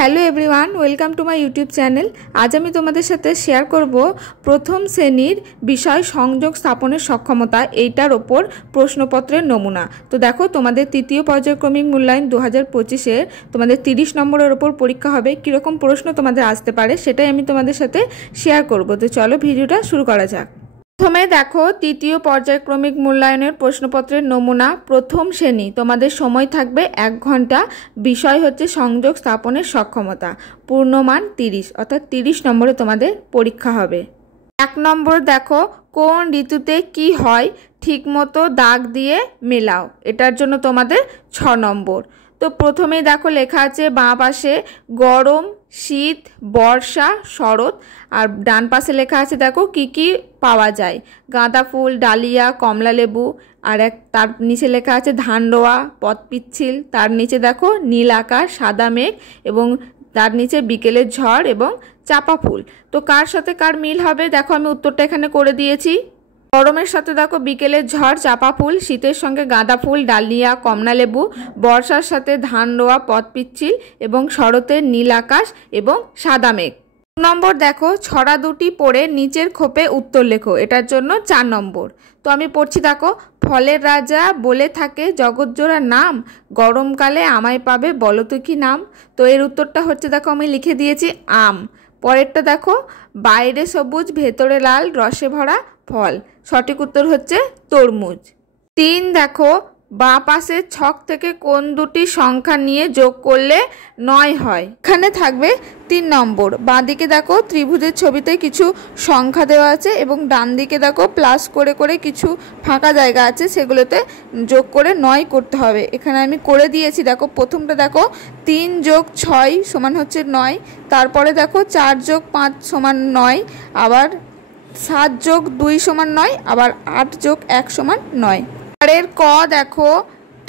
Hello everyone, welcome to my YouTube channel. আজ আমি তোমাদের সাথে শেয়ার করব প্রথম শ্রেণীর বিষয় সংযোগ স্থাপনের সক্ষমতা এইটার ওপর প্রশ্নপত্রের নমুনা। তো দেখো, তোমাদের তৃতীয় পর্যায়ক্রমিক মূল্যায়ন 2025-এর তোমাদের 30 নম্বরের ওপর পরীক্ষা হবে। কীরকম প্রশ্ন তোমাদের আসতে পারে সেটাই আমি তোমাদের সাথে শেয়ার করব। তো চলো ভিডিওটা শুরু করা যাক। প্রথমে দেখো, তৃতীয় পর্যায়ক্রমিক মূল্যায়নের প্রশ্নপত্রের নমুনা প্রথম শ্রেণী, তোমাদের সময় থাকবে 1 ঘন্টা। বিষয় হচ্ছে সংযোগ স্থাপনের সক্ষমতা, পূর্ণমান 30, অর্থাৎ 30 নম্বরে তোমাদের পরীক্ষা হবে। 1 নম্বর দেখো, কোন ঋতুতে কি হয় ঠিকমতো দাগ দিয়ে মেলাও। এটার জন্য তোমাদের 6 নম্বর। তো প্রথমেই দেখো লেখা আছে বাঁ পাশে গরম, শীত, বর্ষা, শরৎ, আর ডান পাশে লেখা আছে দেখো কি কি পাওয়া যায়। গাঁদা ফুল, ডালিয়া, কমলা লেবু, আর তার নিচে লেখা আছে ধান রোয়া, পথপিচ্ছিল, তার নিচে দেখো নীল আকাশ, সাদা মেঘ, এবং তার নিচে বিকেলের ঝড় এবং চাপা ফুল। তো কার সাথে কার মিল হবে দেখো, আমি উত্তরটা এখানে করে দিয়েছি। গরমের সাথে দেখো বিকেলের ঝড়, চাপা ফুল, শীতের সঙ্গে গাঁদা ফুল, ডালিয়া, কমলা লেবু, বর্ষার সাথে ধান রোয়া, পথপিচ্ছিল, এবং শরতের নীল আকাশ এবং সাদা মেঘ। 2 নম্বর দেখো, ছড়া দুটি পড়ে নিচের খোপে উত্তর লেখো। এটার জন্য 4 নম্বর। তো আমি পড়ছি দেখো, ফলের রাজা বলে থাকে জগৎজোড়া নাম, গরমকালে আমায় পাবে বলো তো কি নাম। তো এর উত্তরটা হচ্ছে দেখো আমি লিখে দিয়েছি আম। পরেরটা দেখো, বাইরে সবুজ ভেতরে লাল রসে ভরা ফল। সঠিক উত্তর হচ্ছে তরমুজ। 3 দেখো, বাঁ পাশের ছক থেকে কোন দুটি সংখ্যা নিয়ে যোগ করলে 9 হয়। এখানে থাকবে 3 নম্বর। বাঁ দিকে দেখো ত্রিভুজের ছবিতে কিছু সংখ্যা দেওয়া আছে, এবং ডান দিকে দেখো প্লাস করে করে কিছু ফাঁকা জায়গা আছে, সেগুলোতে যোগ করে 9 করতে হবে। এখানে আমি করে দিয়েছি। দেখো প্রথমটা দেখো 3 যোগ 6 সমান হচ্ছে 9, তারপরে দেখো 4 যোগ 5 সমান 9, আবার 7 যোগ 2 সমান 9, আবার 8 যোগ 1 সমান 9। পরের ক দেখো,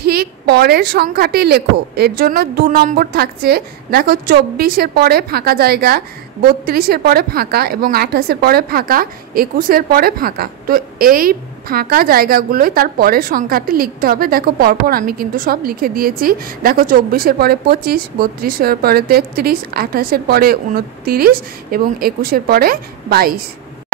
ঠিক পরের সংখ্যাটি লেখো। এর জন্য 2 নম্বর থাকছে। দেখো 24-এর পরে ফাঁকা জায়গা, 32-এর পরে ফাঁকা, এবং 28-এর পরে ফাঁকা, 21-এর পরে ফাঁকা। তো এই ফাঁকা জায়গাগুলোই তার পরের সংখ্যাটি লিখতে হবে। দেখো পরপর আমি কিন্তু সব লিখে দিয়েছি। দেখো 24-এর পরে 25, 32-এর পরে 33, 28-এর পরে 29, এবং 21-এর পরে 22।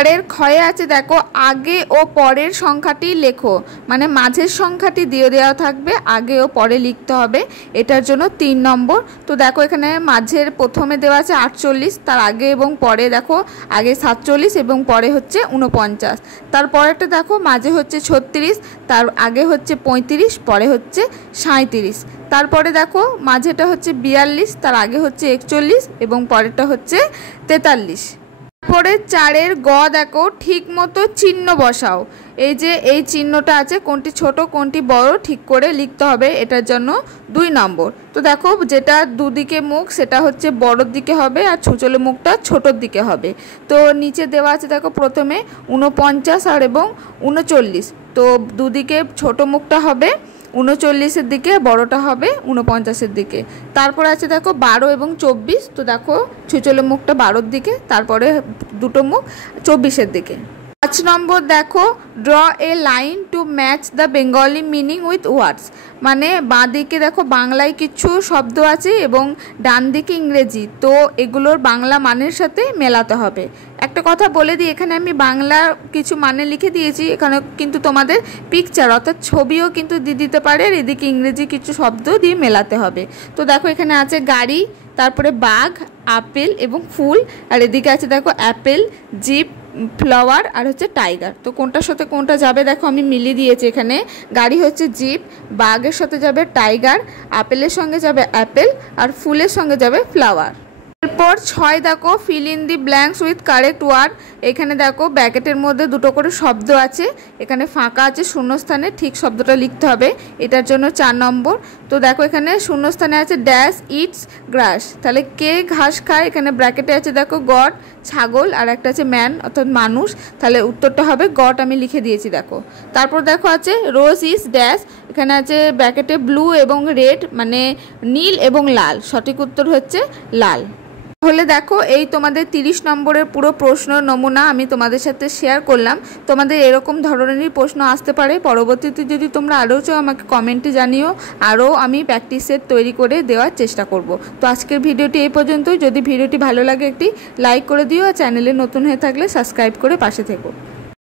পরের ক্ষয়ে আছে দেখো, আগে ও পরের সংখ্যাটি লেখো। মানে মাঝের সংখ্যাটি দিয়ে দেওয়া থাকবে, আগে ও পরে লিখতে হবে। এটার জন্য 3 নম্বর। তো দেখো এখানে মাঝের প্রথমে দেওয়া আছে 48, তার আগে এবং পরে দেখো আগে 47 এবং পরে হচ্ছে 49। তারপরেরটা দেখো মাঝে হচ্ছে 36, তার আগে হচ্ছে 35, পরে হচ্ছে 37। তারপরে দেখো মাঝেটা হচ্ছে 42, তার আগে হচ্ছে 41 এবং পরেরটা হচ্ছে 43। পরে 4-এর গ দেখো, ঠিক মতো চিহ্ন বসাও। এই যে এই চিহ্নটা আছে, কোনটি ছোট কোনটি বড় ঠিক করে লিখতে হবে। এটার জন্য 2 নম্বর। তো দেখো যেটা দুদিকে মুখ সেটা হচ্ছে বড়র দিকে হবে, আর ছোচলে মুখটা ছোটোর দিকে হবে। তো নিচে দেওয়া আছে দেখো প্রথমে 49 আর এবং 39। তো দুদিকে ছোট মুখটা হবে 39-এর দিকে, বড়টা হবে 49-এর দিকে। তারপর আছে দেখো 12 এবং 24। তো দেখো ছুচলে মুখটা 12-র দিকে, তারপরে দুটো মুখ 24-এর দিকে। 5 নম্বর দেখো, draw a line to match the Bengali meaning with words. মানে বাঁ দিকে দেখো বাংলায় কিছু শব্দ আছে এবং ডান দিকে ইংরেজি। তো এগুলোর বাংলা মানের সাথে মেলাতে হবে। একটা কথা বলে দিই, এখানে আমি বাংলা কিছু মানে লিখে দিয়েছি, এখানে কিন্তু তোমাদের পিকচার অর্থাৎ ছবিও কিন্তু দিয়ে দিতে পারে, আর এদিকে ইংরেজি কিছু শব্দ দিয়ে মেলাতে হবে। তো দেখো এখানে আছে গাড়ি, তারপরে বাঘ, আপেল এবং ফুল, আর এদিকে আছে দেখো অ্যাপেল, জিপ, ফ্লাওয়ার, আর হচ্ছে টাইগার। তো কোনটার সাথে কোনটা যাবে দেখো আমি মিলিয়ে দিয়েছি। এখানে গাড়ি হচ্ছে জিপ, বাঘের সাথে যাবে টাইগার, আপেলের সঙ্গে যাবে অ্যাপেল, আর ফুলের সঙ্গে যাবে ফ্লাওয়ার। এরপর 6 দেখো, fill in the blanks with correct word. এখানে দেখো ব্র্যাকেটের মধ্যে দুটো করে শব্দ আছে, এখানে ফাঁকা আছে, শূন্যস্থানে ঠিক শব্দটা লিখতে হবে। এটার জন্য 4 নম্বর। তো দেখো এখানে শূন্যস্থানে আছে ড্যাশ ইটস গ্রাস, তাহলে কে ঘাস খায়। এখানে ব্র্যাকেটে আছে দেখো গড, ছাগল, আর একটা আছে ম্যান অর্থাৎ মানুষ, তাহলে উত্তরটা হবে গড, আমি লিখে দিয়েছি দেখো। তারপর দেখো আছে রোজ ইজ ড্যাশ, এখানে আছে ব্র্যাকেটে ব্লু এবং রেড, মানে নীল এবং লাল। সঠিক উত্তর হচ্ছে লাল। তাহলে দেখো এই তোমাদের 30 নম্বরের পুরো প্রশ্ন নমুনা আমি তোমাদের সাথে শেয়ার করলাম। তোমাদের এরকম ধরনেরই প্রশ্ন আসতে পারে। পরবর্তীতে যদি তোমরা আরও চাও আমাকে কমেন্টে জানিও, আরও আমি প্র্যাকটিস সেট তৈরি করে দেওয়ার চেষ্টা করব। তো আজকের ভিডিওটি এই পর্যন্তই। যদি ভিডিওটি ভালো লাগে একটি লাইক করে দিও, আর চ্যানেলে নতুন হয়ে থাকলে সাবস্ক্রাইব করে পাশে থেকো।